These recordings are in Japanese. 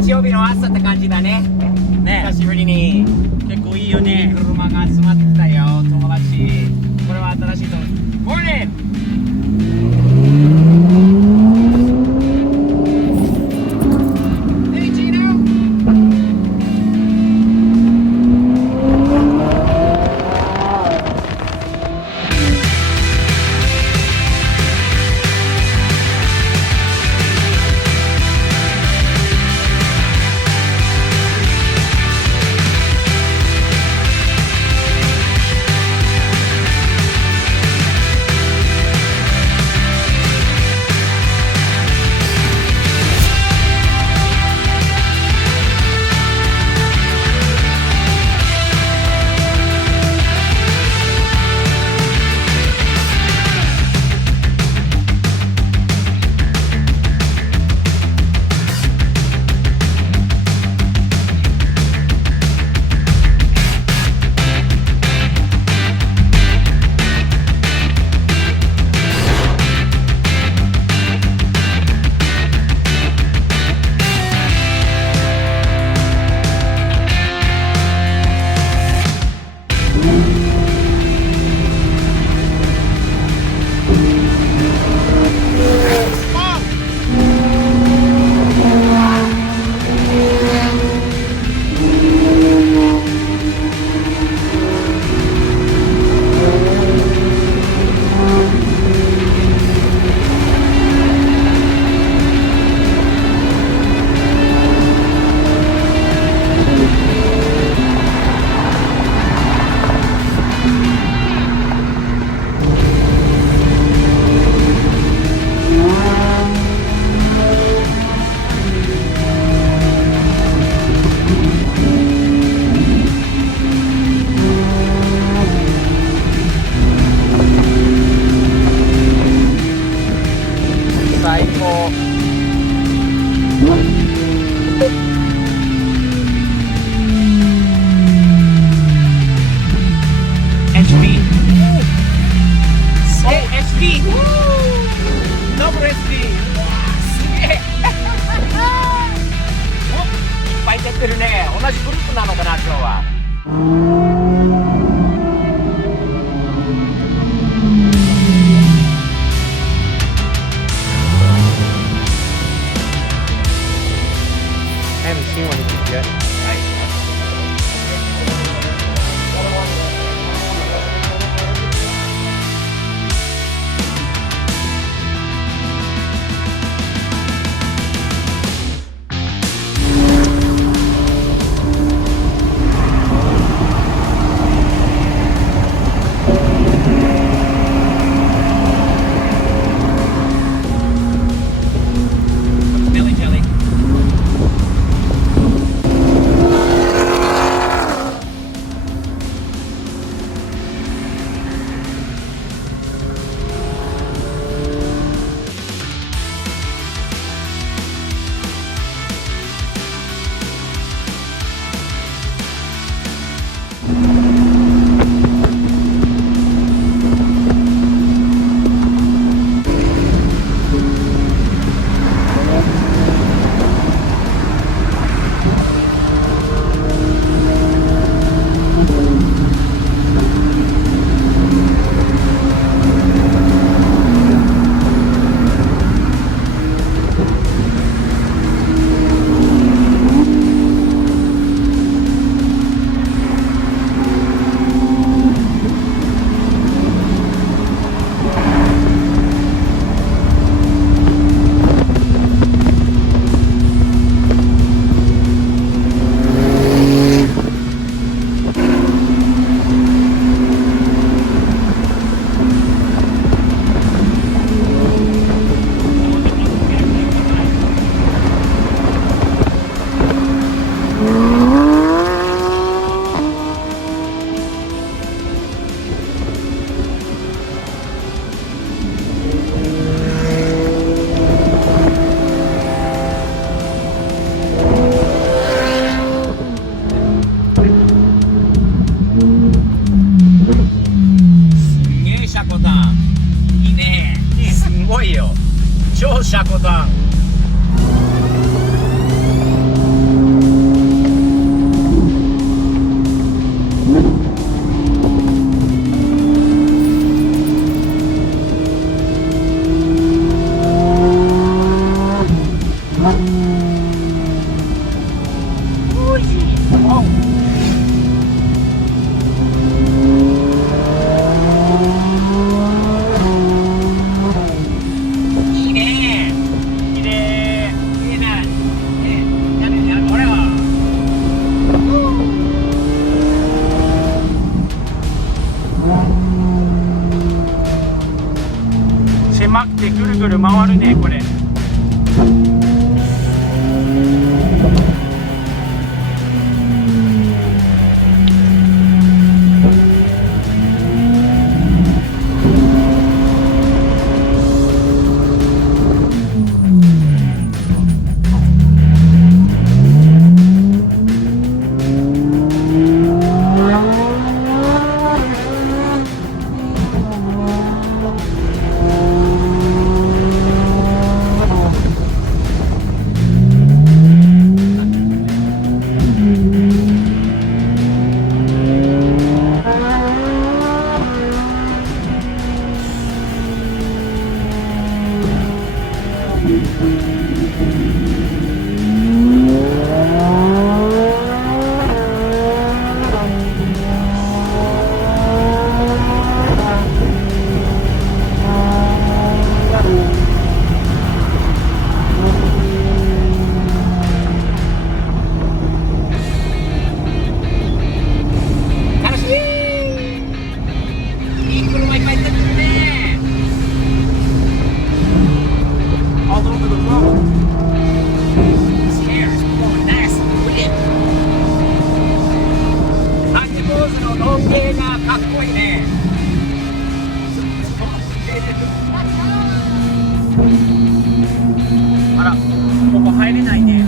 日曜日の朝って感じだね。ね久しぶりに結構いいよね。車が集まってきたよ、友達。これは新しいと思う。モーニング。最高。HP。お、HP。ダブル SP。すげえ。お、いっぱい出てるね。同じグループなのかな、今日は。I haven't seen one of these yet. Jelly jelly。超車庫だ。狭くてぐるぐる回るねこれ。あら、ここ入れないね。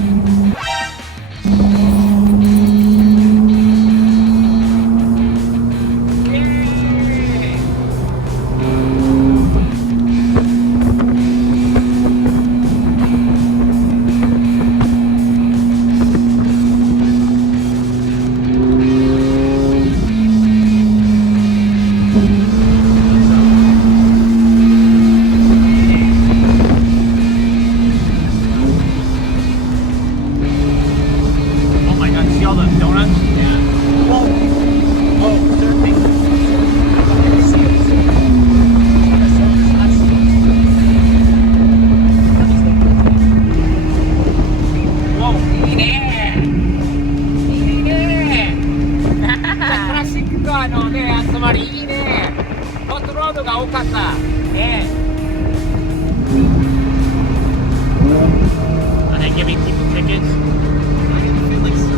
いいね。ホットロードが多かったね。Are they giving people tickets? I feel like so.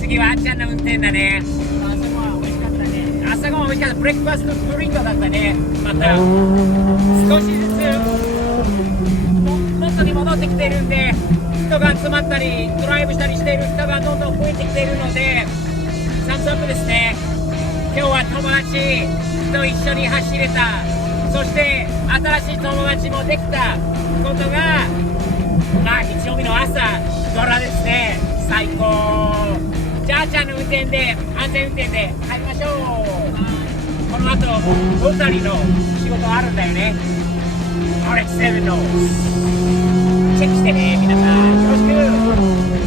次はあっちゃんの運転だね。朝ごはん美味しかったね。朝ごはん美味しかった。ブレックファストストリートだったね。また少しずつ元に戻ってきてるんで、人が集まったりドライブしたりしている人がどんどん増えてきているので、早速ですね、今日は友達と一緒に走れた、そして新しい友達もできたことが、まあ日曜日の朝ドラですね。最高。じゃあちゃんの運転で、安全運転で帰りましょう。この後ロータリーの仕事あるんだよね。RX7 のチェックしてね、皆さんよろしく。